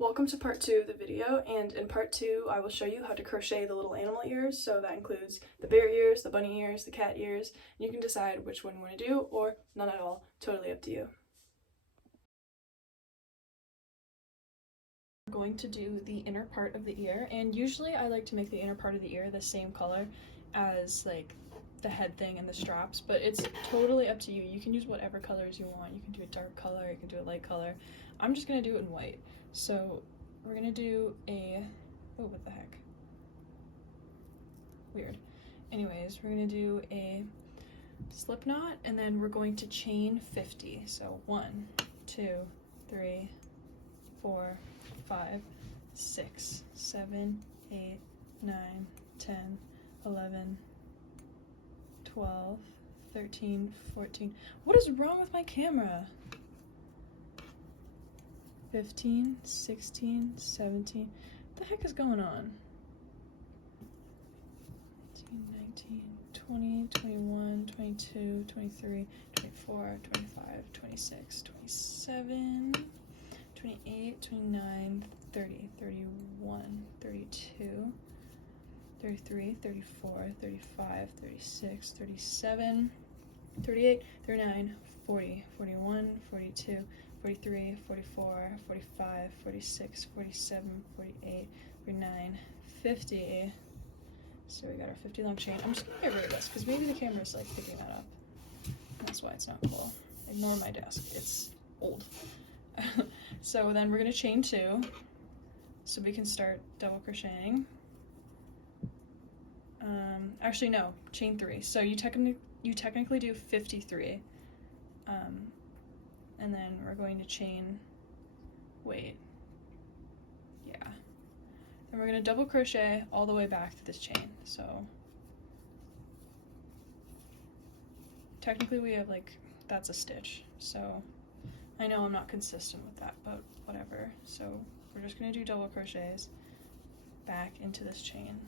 Welcome to part 2 of the video, and in part 2 I will show you how to crochet the little animal ears. So that includes the bear ears, the bunny ears, the cat ears. You can decide which one you want to do or none at all, totally up to you. I'm going to do the inner part of the ear, and usually I like to make the inner part of the ear the same color as like the head thing and the straps, but it's totally up to you. You can use whatever colors you want. You can do a dark color, you can do a light color. I'm just gonna do it in white. So we're gonna do a, oh, what the heck? Weird. Anyways, we're gonna do a slip knot and then we're going to chain 50. So 1, 2, 3, 4, 5, 6, 7, 8, 9, 10, 11, 12, 13, 14. What is wrong with my camera? 15, 16, 17. What the heck is going on? 19, 20, 21, 22, 23, 24, 25, 26, 27, 28, 29, 30, 31, 32, 33, 34, 35, 36, 37, 38, 39, 40, 41, 42, 43, 44, 45, 46, 47, 48, 49, 50. So we got our 50 long chain. I'm just gonna get rid of this because maybe the camera's like picking that up. That's why it's not cool. Ignore my desk, it's old. So then we're gonna chain 2 so we can start double crocheting. Actually no, chain 3. So you technically do 53. And then we're going to chain, wait, yeah. And we're gonna double crochet all the way back to this chain. So technically we have like, that's a stitch. So I know I'm not consistent with that, but whatever. So we're just gonna do double crochets back into this chain.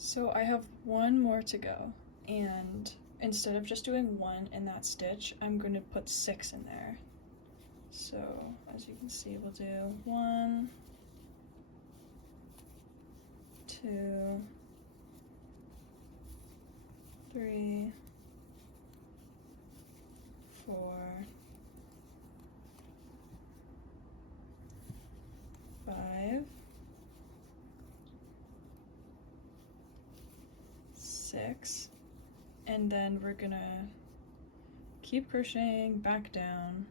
So I have one more to go, and instead of just doing 1 in that stitch, I'm going to put 6 in there. So as you can see, we'll do 1, 2, 3, 4, 5, 6, and then we're gonna keep crocheting back down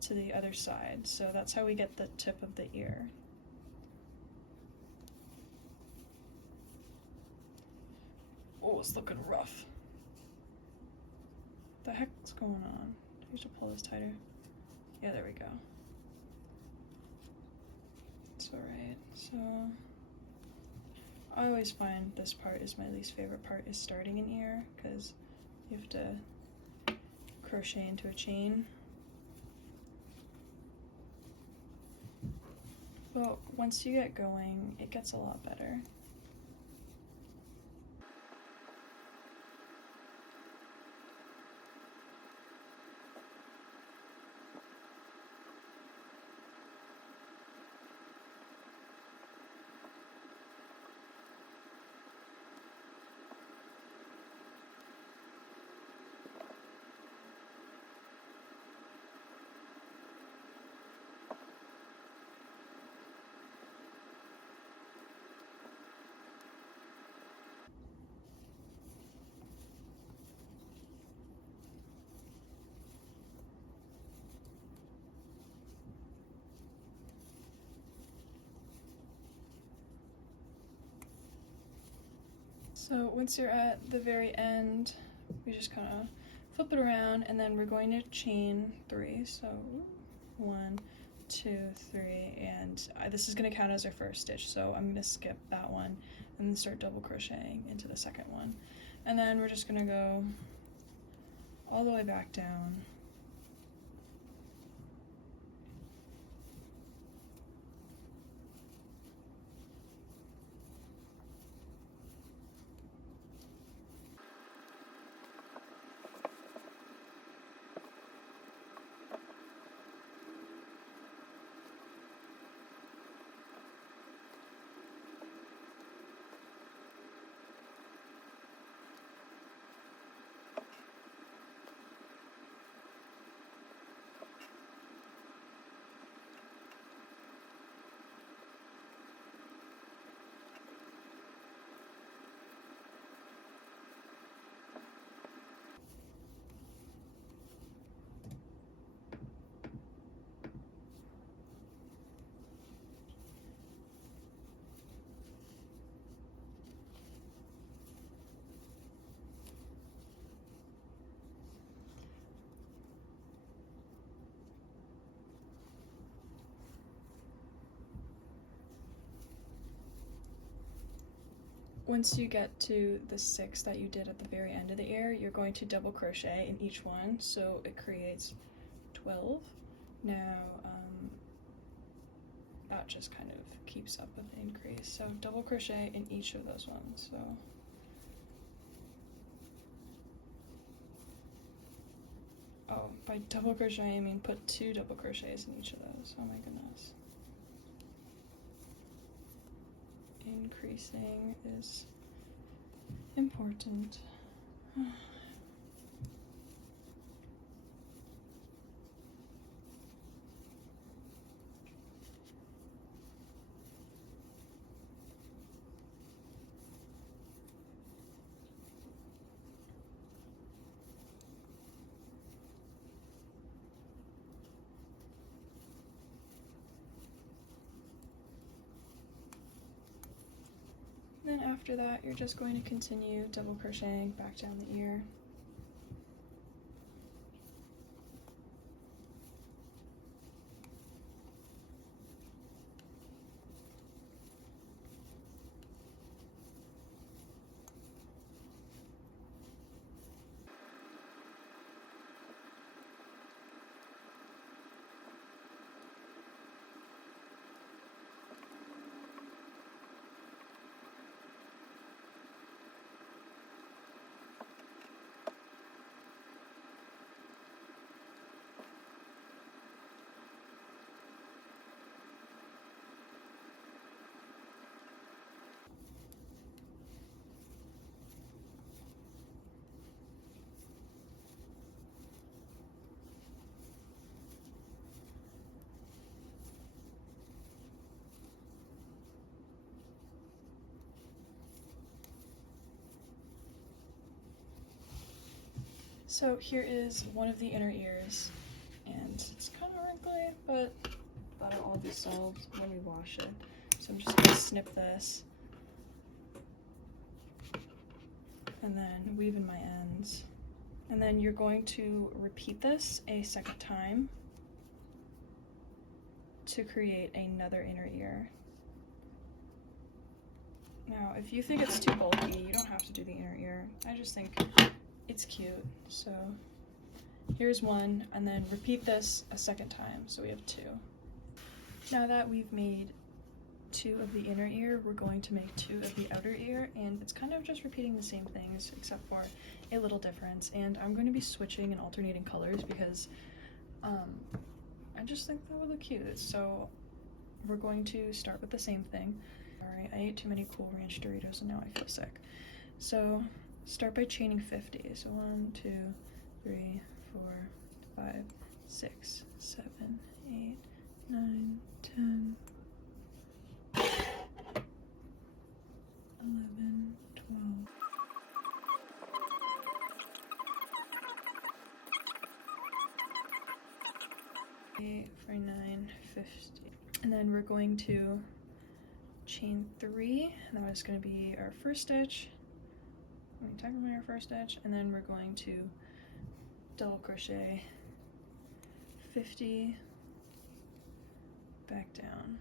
to the other side. So that's how we get the tip of the ear. Oh, it's looking rough. What the heck's going on? Do I have to pull this tighter? Yeah, there we go. It's alright. So I always find this part is my least favorite part, is starting an ear, because you have to crochet into a chain. But once you get going, it gets a lot better. So once you're at the very end, we just kind of flip it around, and then we're going to chain 3. So 1, 2, 3, and this is going to count as our first stitch, so I'm going to skip that one and then start double crocheting into the second one. And then we're just going to go all the way back down. Once you get to the 6 that you did at the very end of the ear, you're going to double crochet in each one, so it creates 12. Now, that just kind of keeps up with the increase. So double crochet in each of those ones. So by double crochet, I mean put 2 double crochets in each of those. Oh my goodness. Increasing is important. Then after that, you're just going to continue double crocheting back down the ear. So here is one of the inner ears, and it's kind of wrinkly, but that'll all be solved when we wash it. So I'm just going to snip this, and then weave in my ends. And then you're going to repeat this a second time to create another inner ear. Now, if you think it's too bulky, you don't have to do the inner ear. I just think it's cute. So here's one, and then repeat this a second time, so we have 2. Now that we've made 2 of the inner ear, we're going to make 2 of the outer ear, and it's kind of just repeating the same things except for a little difference. And I'm going to be switching and alternating colors because I just think that would look cute. So we're going to start with the same thing. Alright, I ate too many Cool Ranch Doritos and now I feel sick. So start by chaining 50. So 1, 2, 3, 4, 5, 6, 7, 8, 9, 10, 11, 12. 49, 50. And then we're going to chain 3, and that is going to be our first stitch, tack away our first stitch, and then we're going to double crochet 50 back down.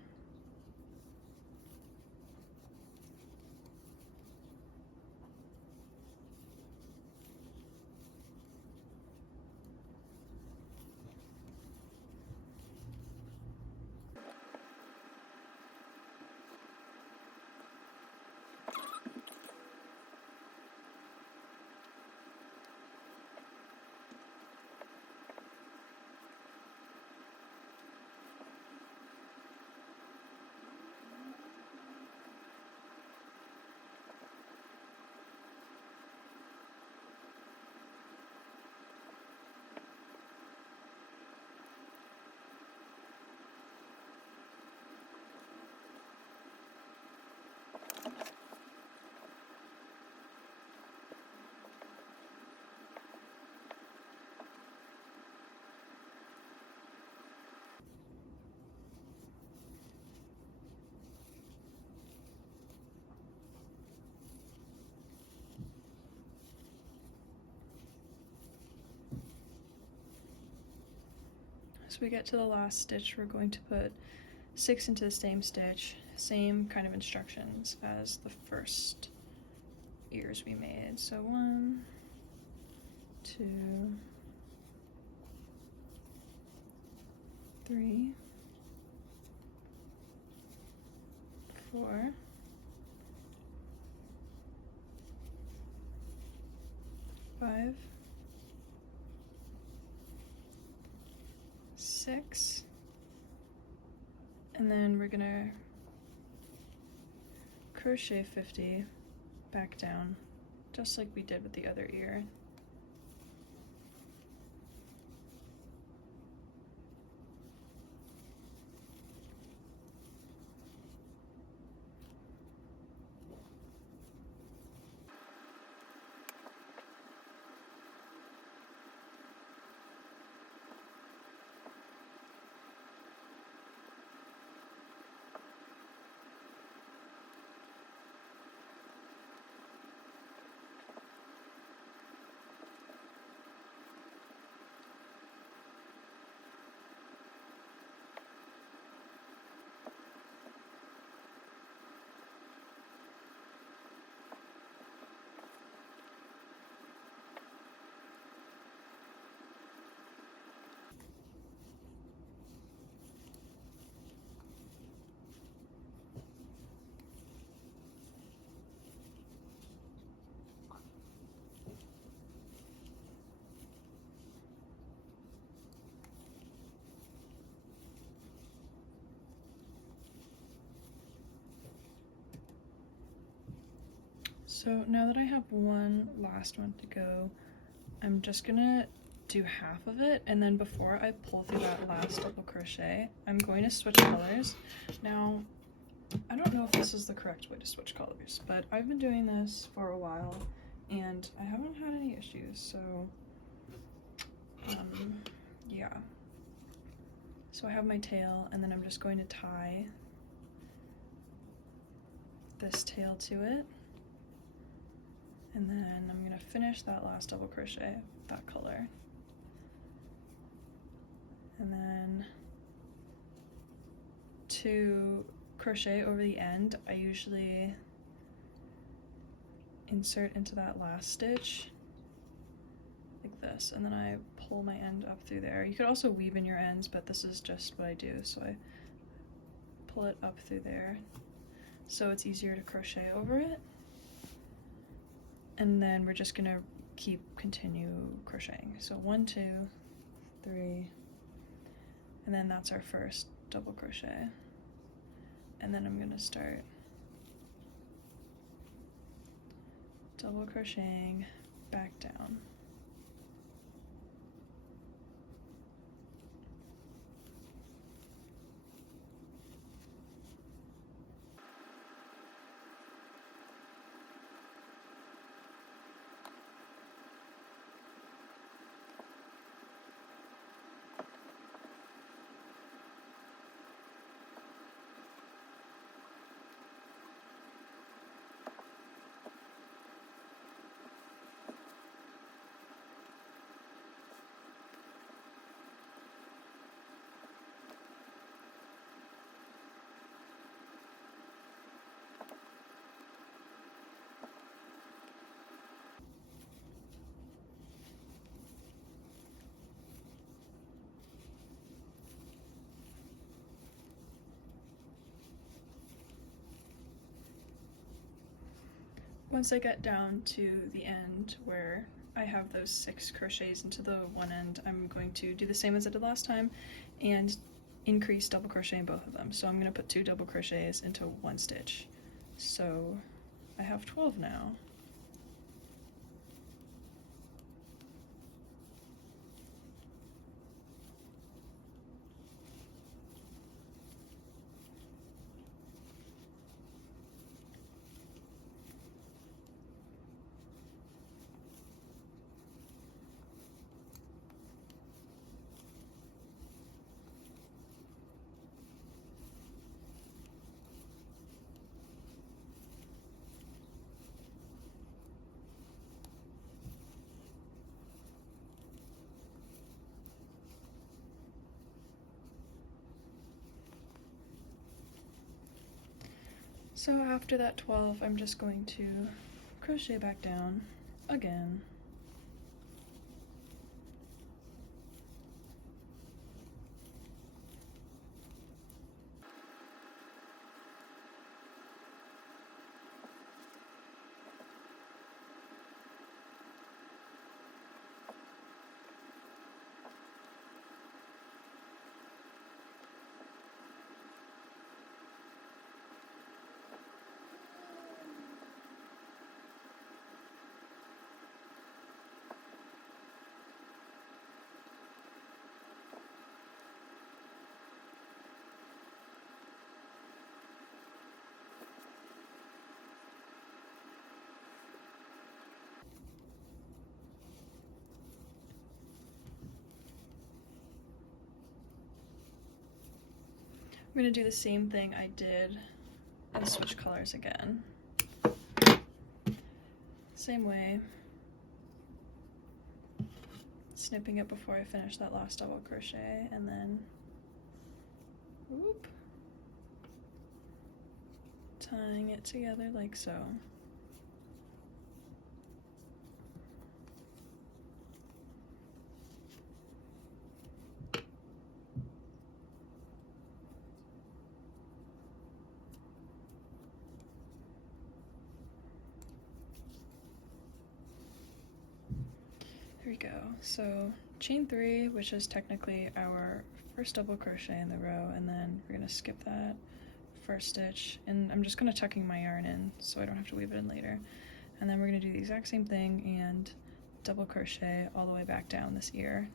So we get to the last stitch, we're going to put 6 into the same stitch, same kind of instructions as the first ears we made. So 1, 2, 3, 4, 5, 6, and then we're gonna crochet 50 back down, just like we did with the other ear. So now that I have one last one to go, I'm just gonna do half of it, and then before I pull through that last double crochet, I'm going to switch colors. Now, I don't know if this is the correct way to switch colors, but I've been doing this for a while and I haven't had any issues, so yeah. So I have my tail, and then I'm just going to tie this tail to it. And then I'm gonna finish that last double crochet, that color. And then to crochet over the end, I usually insert into that last stitch like this, and then I pull my end up through there. You could also weave in your ends, but this is just what I do, so I pull it up through there so it's easier to crochet over it. And then we're just gonna continue crocheting. So 1, 2, 3, and then that's our first double crochet. And then I'm gonna start double crocheting back down. once I get down to the end where I have those 6 crochets into the one end, I'm going to do the same as I did last time and increase double crochet in both of them. So I'm going to put 2 double crochets into 1 stitch. So I have 12 now. So after that 12, I'm just going to crochet back down again. I'm going to do the same thing I did and switch colors again. Same way. Snipping it before I finish that last double crochet, and then whoop, tying it together like so. There we go. So chain 3, which is technically our first double crochet in the row, and then we're gonna skip that first stitch, and I'm just gonna tucking my yarn in so I don't have to weave it in later. And then we're gonna do the exact same thing and double crochet all the way back down this ear.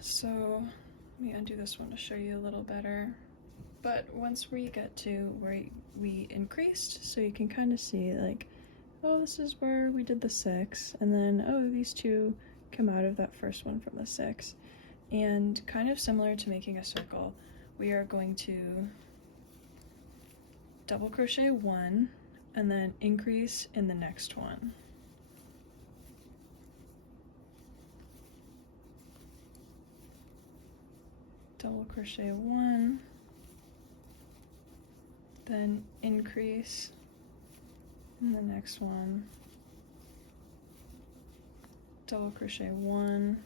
So let me undo this one to show you a little better. But once we get to where we increased, so you can kind of see like, oh, this is where we did the 6, and then oh, these 2 come out of that first one from the 6. And kind of similar to making a circle, we are going to double crochet 1 and then increase in the next one. Double crochet 1, then increase in the next one, double crochet 1,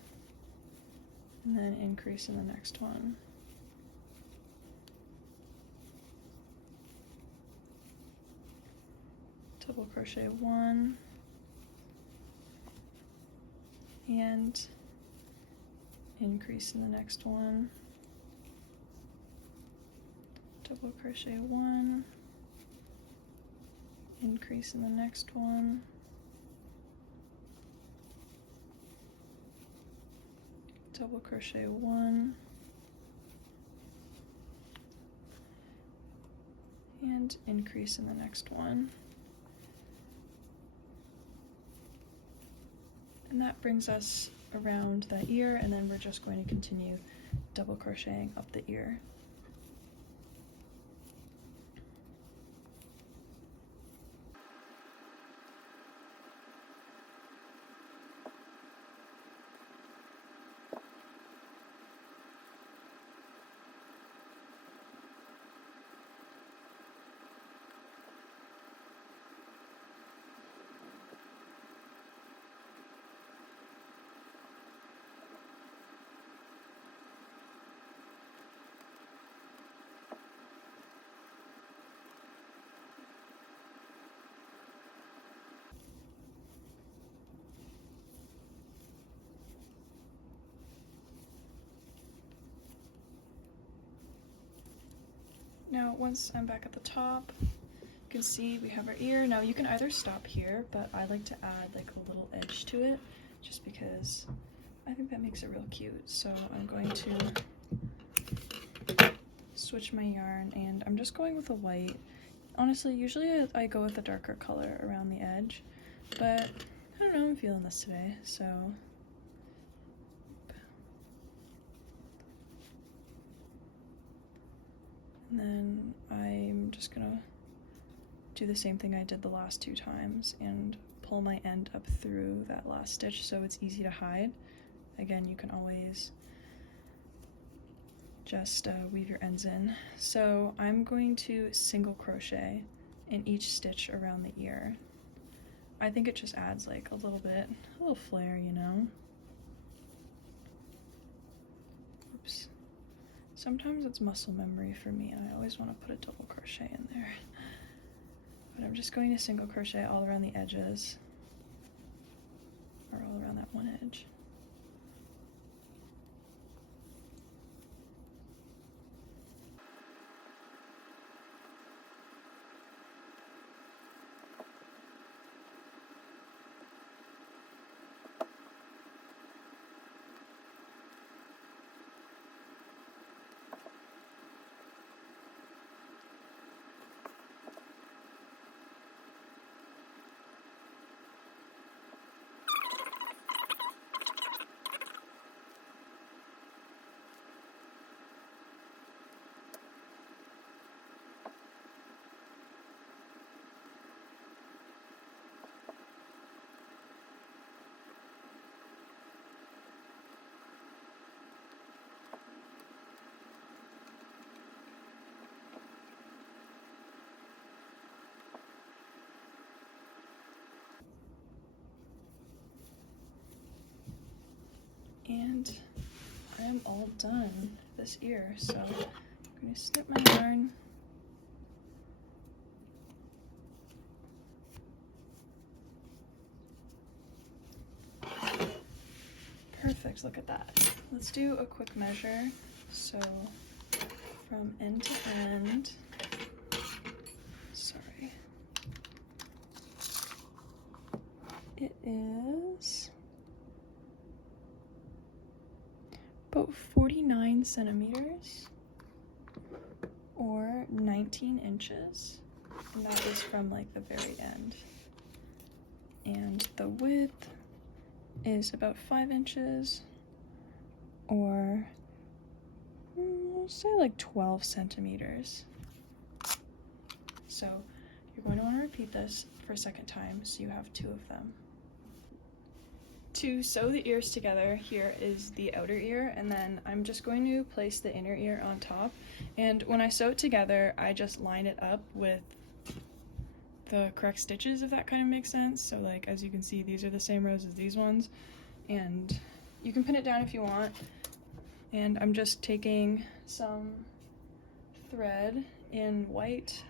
and then increase in the next one. Double crochet 1, and increase in the next one. Double crochet 1, increase in the next one, double crochet 1, and increase in the next one. And that brings us around that ear, and then we're just going to continue double crocheting up the ear. Now, once I'm back at the top, you can see we have our ear. Now, you can either stop here, but I like to add like a little edge to it, just because I think that makes it real cute. So I'm going to switch my yarn, and I'm just going with a white. Honestly, usually I go with a darker color around the edge, but I don't know, I'm feeling this today, so. And then I'm just gonna do the same thing I did the last 2 times and pull my end up through that last stitch so it's easy to hide. Again, you can always just weave your ends in. So I'm going to single crochet in each stitch around the ear. I think it just adds like a little flair, you know? Oops. Sometimes it's muscle memory for me, and I always want to put a double crochet in there. But I'm just going to single crochet all around the edges, or all around that one edge. And I am all done this ear, so I'm going to snip my yarn. Perfect, look at that. Let's do a quick measure. So from end to end, sorry, it is about 49 centimeters or 19 inches, and that is from like the very end. And the width is about 5 inches, or we'll say like 12 centimeters. So you're going to want to repeat this for a second time so you have 2 of them. To sew the ears together, here is the outer ear, and then I'm just going to place the inner ear on top. And when I sew it together, I just line it up with the correct stitches, if that kind of makes sense. So like, as you can see, these are the same rows as these ones, and you can pin it down if you want. And I'm just taking some thread in white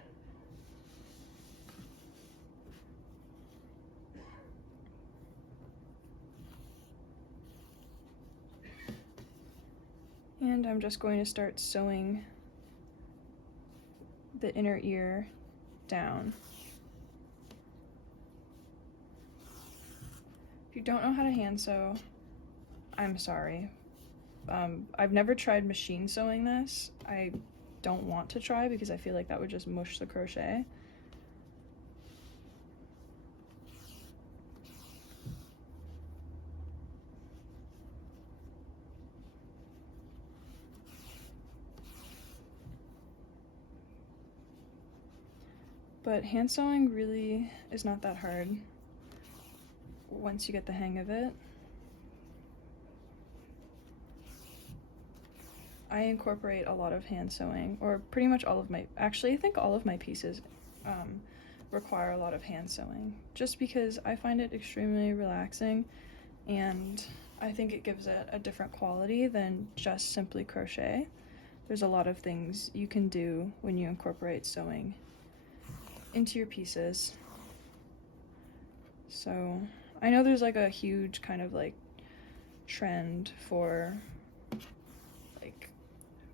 and I'm just going to start sewing the inner ear down. If you don't know how to hand sew, I'm sorry. I've never tried machine sewing this. I don't want to try because I feel like that would just mush the crochet. But hand sewing really is not that hard once you get the hang of it. I incorporate a lot of hand sewing, or pretty much all of my, actually I think all of my pieces require a lot of hand sewing, just because I find it extremely relaxing, and I think it gives it a different quality than just simply crochet. There's a lot of things you can do when you incorporate sewing into your pieces. So I know there's like a huge kind of like trend for like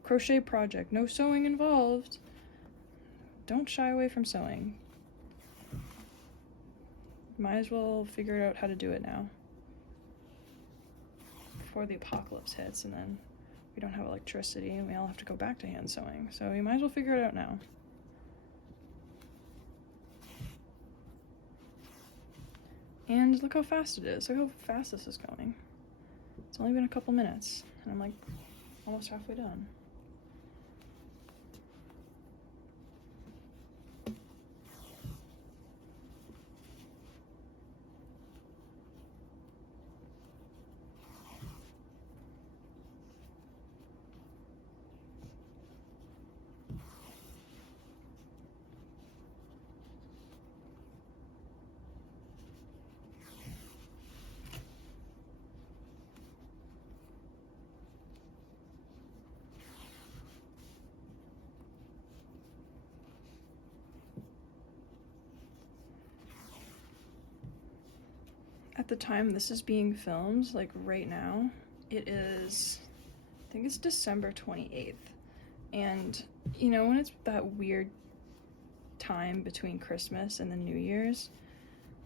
crochet project, no sewing involved. Don't shy away from sewing. Might as well figure out how to do it now before the apocalypse hits, and then we don't have electricity and we all have to go back to hand sewing. So you might as well figure it out now. And look how fast it is. Look how fast this is going. It's only been a couple minutes, and I'm like almost halfway done. At the time this is being filmed, like right now, it is, I think it's December 28th. And you know, when it's that weird time between Christmas and the New Year's,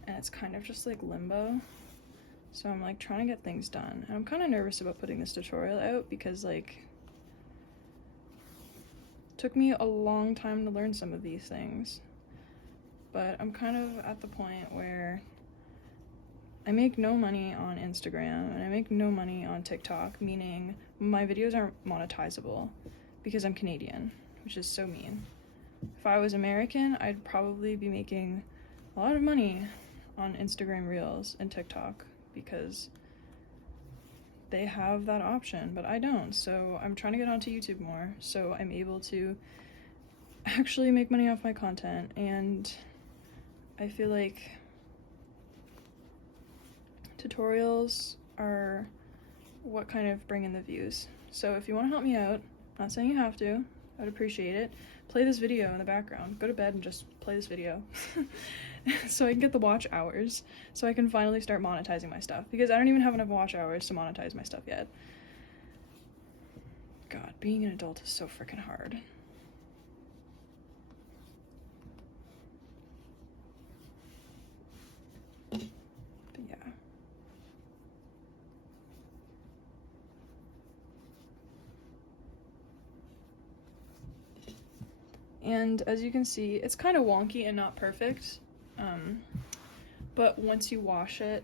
and it's kind of just like limbo. So I'm like trying to get things done. And I'm kind of nervous about putting this tutorial out because like it took me a long time to learn some of these things. But I'm kind of at the point where I make no money on Instagram and I make no money on TikTok, meaning my videos aren't monetizable because I'm Canadian, which is so mean. If I was American, I'd probably be making a lot of money on Instagram Reels and TikTok because they have that option, but I don't. So I'm trying to get onto YouTube more so I'm able to actually make money off my content, and I feel like tutorials are what kind of bring in the views. So if you want to help me out, I'm not saying you have to, I'd appreciate it. Play this video in the background. Go to bed and just play this video so I can get the watch hours so I can finally start monetizing my stuff, because I don't even have enough watch hours to monetize my stuff yet. God, being an adult is so freaking hard. But yeah. And as you can see, it's kind of wonky and not perfect, but once you wash it,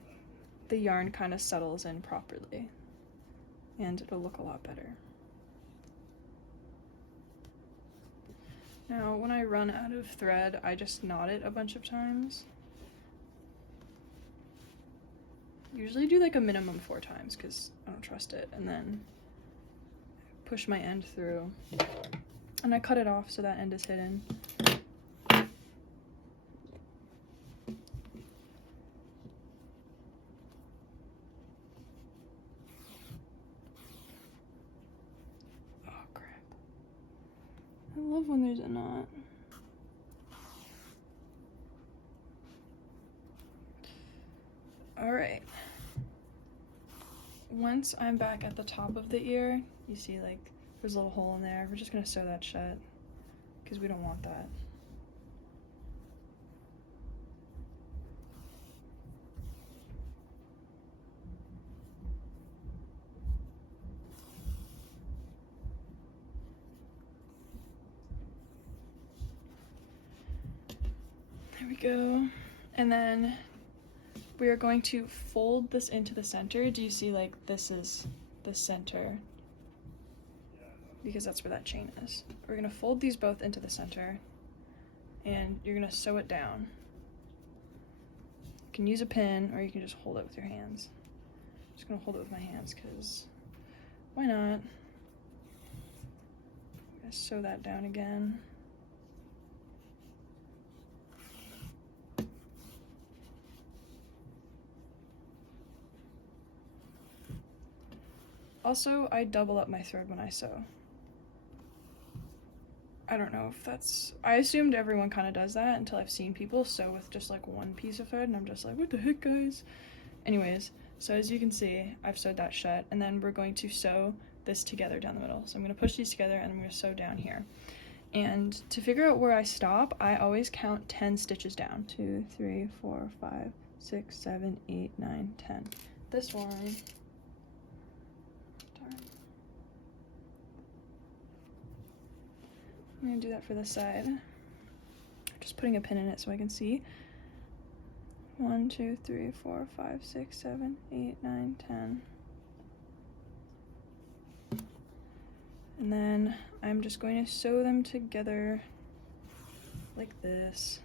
the yarn kind of settles in properly, and it'll look a lot better. Now, when I run out of thread, I just knot it a bunch of times. Usually do like a minimum 4 times because I don't trust it, and then push my end through. And I cut it off so that end is hidden. Oh crap. I love when there's a knot. Alright. Once I'm back at the top of the ear, you see like there's a little hole in there. We're just gonna sew that shut because we don't want that. There we go. And then we are going to fold this into the center. Do you see, like, this is the center? Because that's where that chain is. We're gonna fold these both into the center, and you're gonna sew it down. You can use a pin, or you can just hold it with your hands. I'm just gonna hold it with my hands, because why not? I'm gonna sew that down again. Also, I double up my thread when I sew. I don't know if that's... I assumed everyone kind of does that until I've seen people sew with just like one piece of thread, and I'm just like, what the heck, guys? Anyways, so as you can see, I've sewed that shut, and then we're going to sew this together down the middle. So I'm going to push these together, and I'm going to sew down here. And to figure out where I stop, I always count 10 stitches down. 2, 3, 4, 5, 6, 7, 8, 9, 10. This one... Darn. I'm gonna do that for this side. Just putting a pin in it so I can see. 1, 2, 3, 4, 5, 6, 7, 8, 9, 10. And then I'm just going to sew them together like this.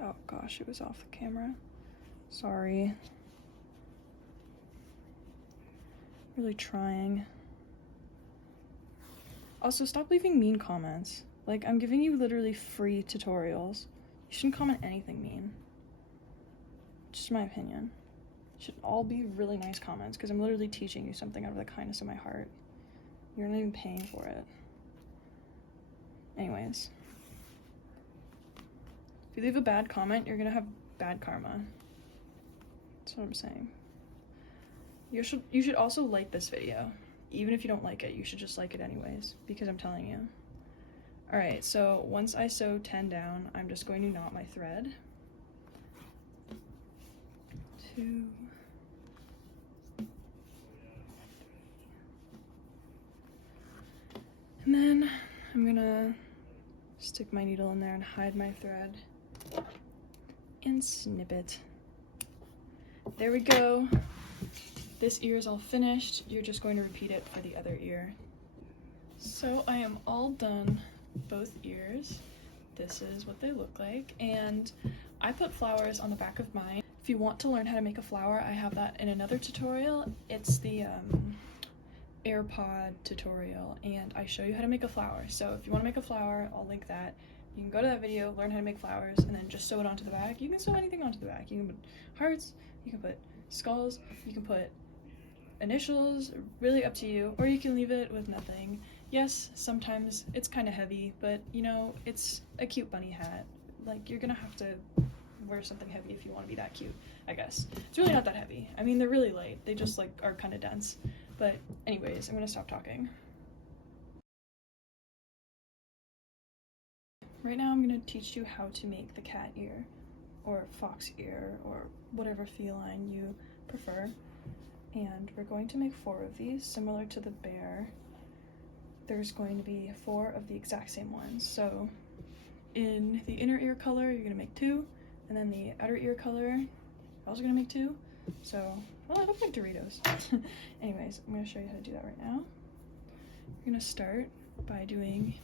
Oh gosh, it was off the camera. Sorry. Really trying. Also, stop leaving mean comments. Like, I'm giving you literally free tutorials. You shouldn't comment anything mean. Just my opinion. It should all be really nice comments, because I'm literally teaching you something out of the kindness of my heart. You're not even paying for it. Anyways. If you leave a bad comment, you're gonna have bad karma. That's what I'm saying. You should also like this video. Even if you don't like it, you should just like it anyways, because I'm telling you. Alright, so once I sew 10 down, I'm just going to knot my thread. 2. And then I'm gonna stick my needle in there and hide my thread and snip it. There we go. This ear is all finished. You're just going to repeat it for the other ear. So I am all done both ears. This is what they look like, and I put flowers on the back of mine. If you want to learn how to make a flower, I have that in another tutorial. It's the AirPod tutorial, and I show you how to make a flower. So if you want to make a flower, I'll link that. You can go to that video, learn how to make flowers, and then just sew it onto the back. You can sew anything onto the back. You can put hearts, you can put skulls, you can put initials, really up to you, or you can leave it with nothing. Yes, sometimes it's kind of heavy, but you know, it's a cute bunny hat. Like, you're gonna have to wear something heavy if you want to be that cute, I guess. It's really not that heavy. I mean, they're really light. They just like are kind of dense. But anyways, I'm gonna stop talking. Right now I'm gonna teach you how to make the cat ear, or fox ear, or whatever feline you prefer. And we're going to make 4 of these, similar to the bear. There's going to be 4 of the exact same ones. So in the inner ear color, you're gonna make 2, and then the outer ear color, you're also gonna make 2. So, well, I look like Doritos. Anyways, I'm gonna show you how to do that right now. You're gonna start by doing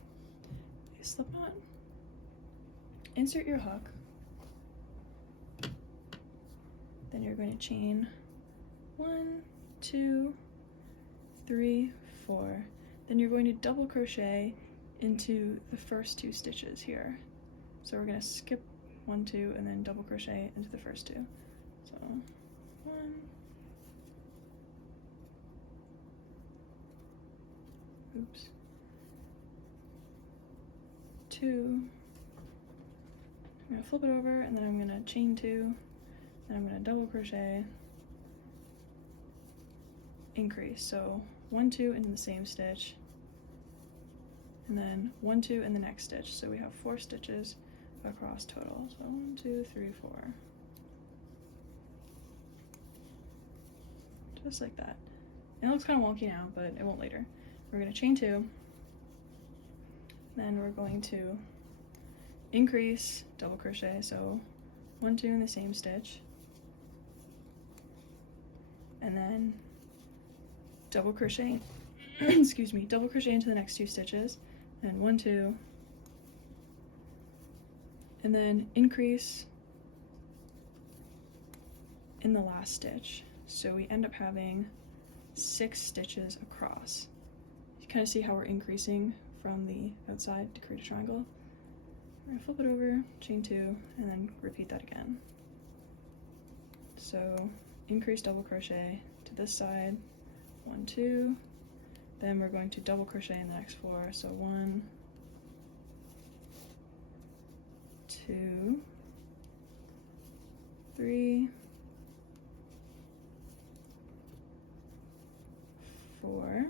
a slip knot. Insert your hook. Then you're going to chain 1, 2, 3, 4. Then you're going to double crochet into the first 2 stitches here. So we're going to skip 1, 2, and then double crochet into the first 2. So 1, 2. I'm going to flip it over, and then I'm going to chain 2, and I'm going to double crochet, increase. So 1, 2 in the same stitch, and then 1, 2 in the next stitch. So we have 4 stitches across total. So 1, 2, 3, 4. Just like that. And it looks kind of wonky now, but it won't later. we're going to chain 2, then we're going to increase, double crochet, so 1, 2 in the same stitch, and then double crochet excuse me, double crochet into the next 2 stitches, and 1, 2, and then increase in the last stitch. So we end up having 6 stitches across. You kind of see how we're increasing from the outside to create a triangle. We're gonna flip it over, chain 2, and then repeat that again. So increase double crochet to this side, 1, 2, then we're going to double crochet in the next 4, so 1, 2, 3, 4,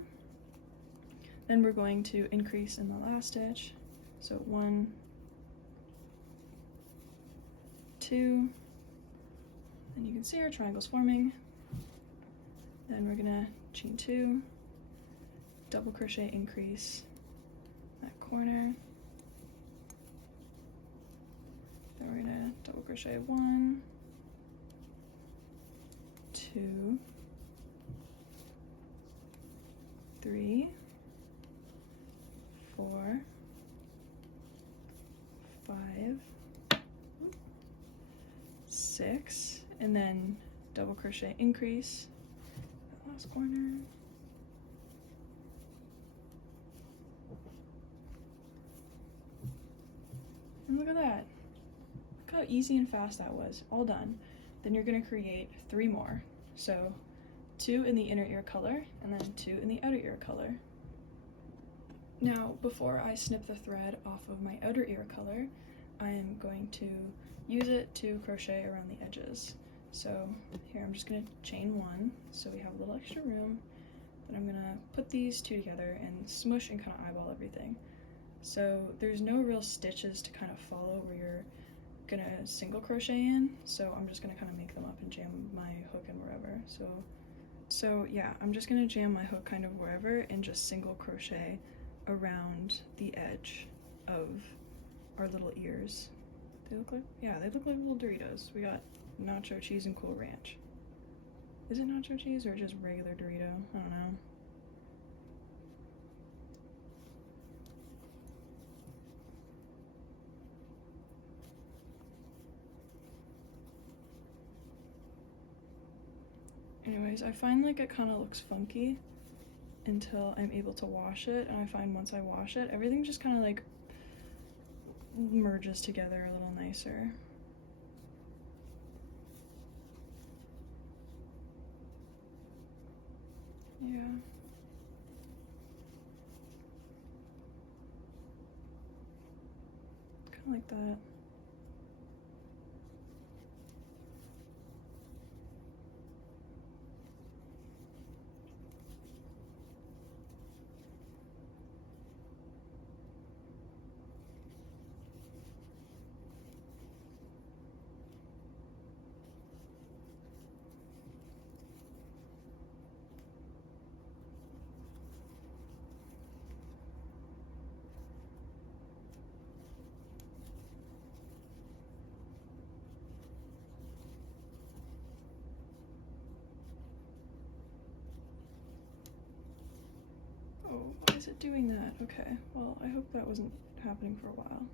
then we're going to increase in the last stitch, so 1, 2, and you can see our triangles forming. Then we're gonna chain 2, double crochet, increase that corner, then we're gonna double crochet 1, 2, 3, 4, 5, 6, and then double crochet, increase that last corner, and look at that. Look how easy and fast that was. All done. Then you're going to create 3 more. So 2 in the inner ear color, and then 2 in the outer ear color. Now, before I snip the thread off of my outer ear color, I am going to use it to crochet around the edges. So here I'm just going to chain 1, so we have a little extra room. Then I'm going to put these 2 together and smush and kind of eyeball everything. So there's no real stitches to kind of follow where you're gonna single crochet in, so I'm just gonna kind of make them up and jam my hook in wherever. So yeah, I'm just gonna jam my hook kind of wherever and just single crochet around the edge of our little ears. They look like, yeah, they look like little Doritos. We got nacho cheese and Cool Ranch. Is it nacho cheese or just regular Dorito? I don't know. Anyways, I find like it kind of looks funky until I'm able to wash it, and I find once I wash it, everything just kind of like merges together a little nicer. Yeah. Kind of like that. Oh, why is it doing that? Okay, well, I hope that wasn't happening for a while.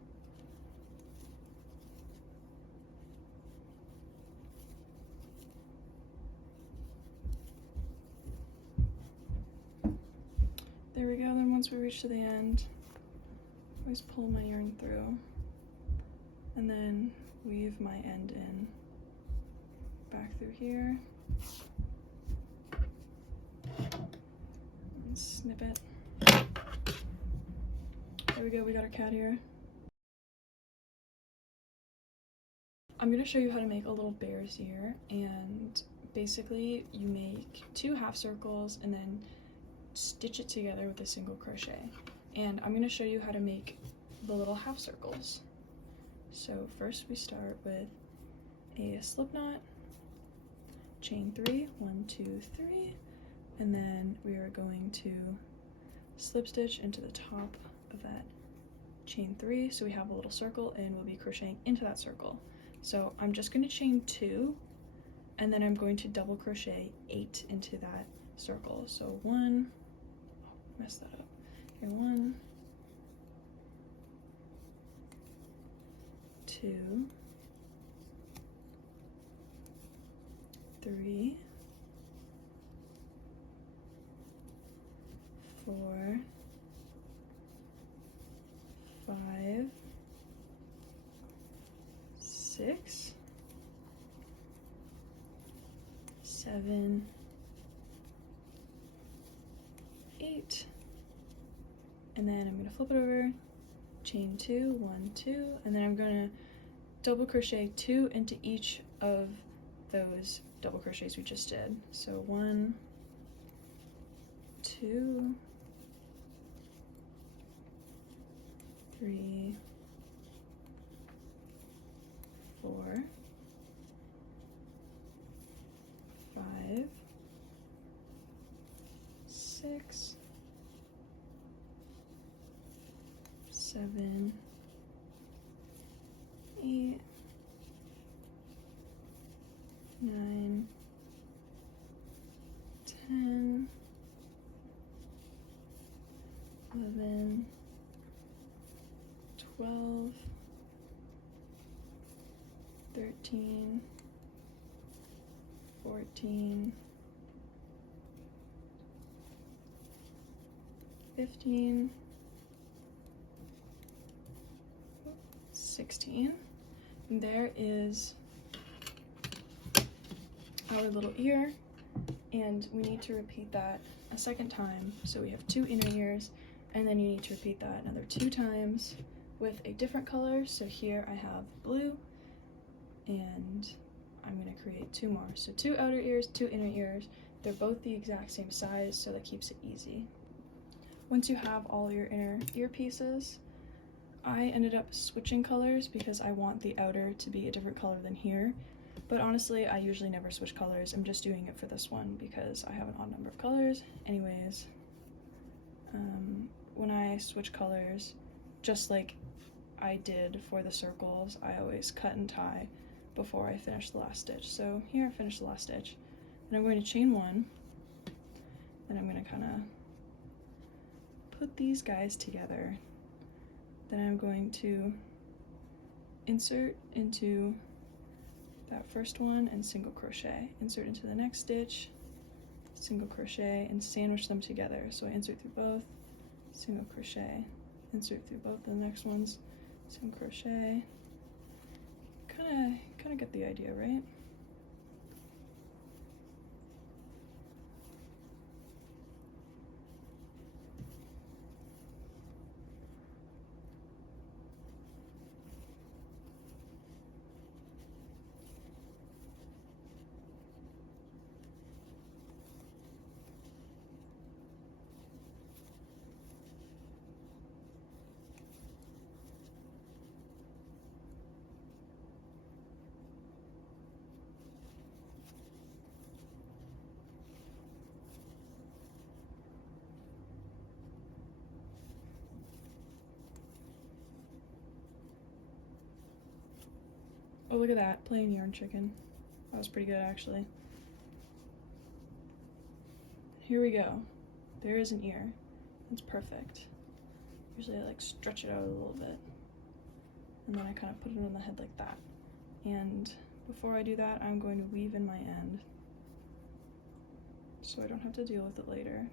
There we go, then once we reach to the end, always pull my yarn through, and then weave my end in back through here, and snip it. There we go, we got our cat here. I'm gonna show you how to make a little bear's ear, and basically you make 2 half circles and then stitch it together with a single crochet. And I'm gonna show you how to make the little half circles. So first we start with a slip knot, chain 3, 1, 2, 3, and then we are going to slip stitch into the top of that chain 3, so we have a little circle, and we'll be crocheting into that circle. So I'm just going to chain 2, and then I'm going to double crochet 8 into that circle. So 1, oh, messed that up. Okay, 1, 2, 3, 4, 5, 6, 7, 8, and then I'm going to flip it over, chain 2, 1, 2, and then I'm going to double crochet 2 into each of those double crochets we just did. So 1, 2, 3, 4, 5, 6, 7, 8, 9, 10, 11, 12, 13, 14, 15, 16. And there is our little ear, and we need to repeat that a second time. So we have 2 inner ears, and then you need to repeat that another 2 times with a different color. So here I have blue, and I'm going to create 2 more. So 2 outer ears, 2 inner ears. They're both the exact same size, so that keeps it easy. Once you have all your inner ear pieces, I ended up switching colors because I want the outer to be a different color than here. But honestly, I usually never switch colors. I'm just doing it for this one because I have an odd number of colors. Anyways, when I switch colors, just like I did for the circles, I always cut and tie before I finish the last stitch. So here I finished the last stitch, and I'm going to chain 1, and I'm going to kind of put these guys together. Then I'm going to insert into that first one and single crochet, insert into the next stitch, single crochet, and sandwich them together. So I insert through both, single crochet, insert through both the next ones, single crochet. Kind of get the idea, right? Oh, look at that, plain yarn chicken. That was pretty good, actually. Here we go. There is an ear. It's perfect. Usually I like stretch it out a little bit, and then I kind of put it on the head like that. And before I do that, I'm going to weave in my end so I don't have to deal with it later.